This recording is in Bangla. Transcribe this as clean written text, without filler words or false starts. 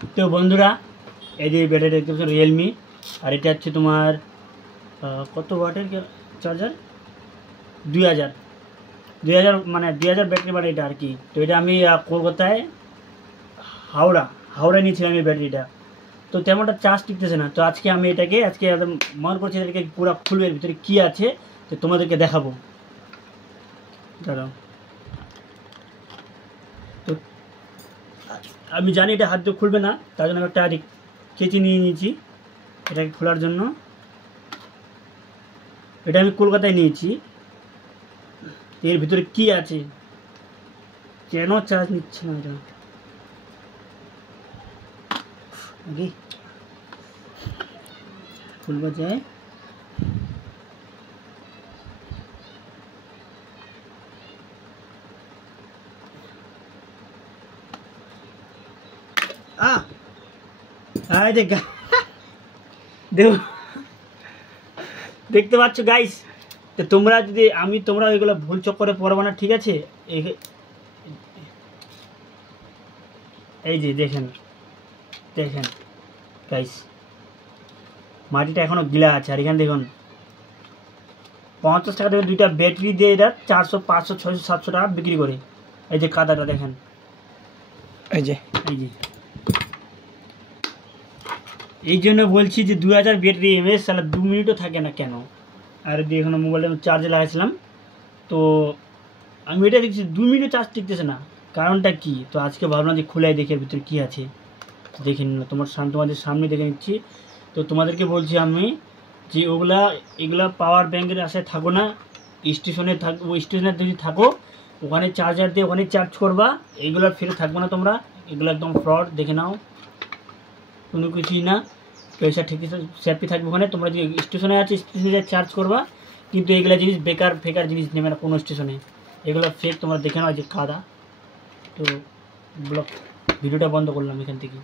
তো বন্ধুরা এই যে ব্যাটারি দেখতে পাচ্ছ রিয়েলমি, আর এটা হচ্ছে তোমার কত ওয়াটের চার্জার, 2000 মানে 2000 ব্যাটারি মানে এটা আর কি। তো এটা আমি কলকাতায় হাওড়ায় নিয়েছিলাম এই ব্যাটারিটা, তো তেমনটা চার্জ টিকতেছে না। তো আজকে আমি এটাকে একদম মনে করছি এটাকে পুরো খুলবে, ভিতরে কী আছে তো তোমাদেরকে দেখাবো। দাঁড়াও, তো আমি জানি এটা হাত দিয়ে খুলবে না, তার জন্য আমি একটা কেচি নিয়ে নিয়েছি এটাকে খোলার জন্য। এটা আমি কলকাতায় নিয়েছি। এর ভিতরে কি আছে, কেন চার্জ নিচ্ছে না এটা, খুলবা যায়। দেখতে পাচ্ছ গাইস, তো তোমরা যদি তোমরা ওইগুলো ভুল চক্করে পড়বো না, ঠিক আছে? এই যে দেখেন গাইস, মাটিটা এখনো গিলা আছে, আর এখানে দেখুন 50 টাকা থেকে দুইটা ব্যাটারি দিয়ে এটা 400 500 600 700 টাকা বিক্রি করে। এই যে কাদাটা দেখেন, এই জন্য বলছি যে 2000 ব্যাটারি এমএস তাহলে 2 মিনিটও থাকে না কেন। আর দিয়ে এখানে মোবাইলটা চার্জে লাগাইছিলাম, তো আমি এটা দেখছি 2 মিনিটও চার্জ টিকতেছে না, কারণটা কি? তো আজকে ভাবলাম যে খুলে দেখে ভিতরে কী আছে, দেখে নিন। তোমাদের সামনে দেখে নিচ্ছি। তো তোমাদেরকে বলছি আমি যে এগুলা পাওয়ার ব্যাংকের আশায় থাকো না, স্টেশনে যদি থাকো ওখানে চার্জার দিয়ে ওখানে চার্জ করবা, এইগুলো ফিরে থাকবো না তোমরা, এগুলো একদম ফ্রড, দেখে নাও, কোনো কিছুই না। পয়সা ঠিক সেফটি থাকবে ওখানে। তোমরা যদি স্টেশনে স্টেশনে চার্জ করবা, কিন্তু এগুলো জিনিস ফেকার জিনিস নেবে না কোনো স্টেশনে, এগুলো ফেক, তোমরা দেখে নাও যে কাদা। তো ভিডিওটা বন্ধ করলাম এখান থেকে।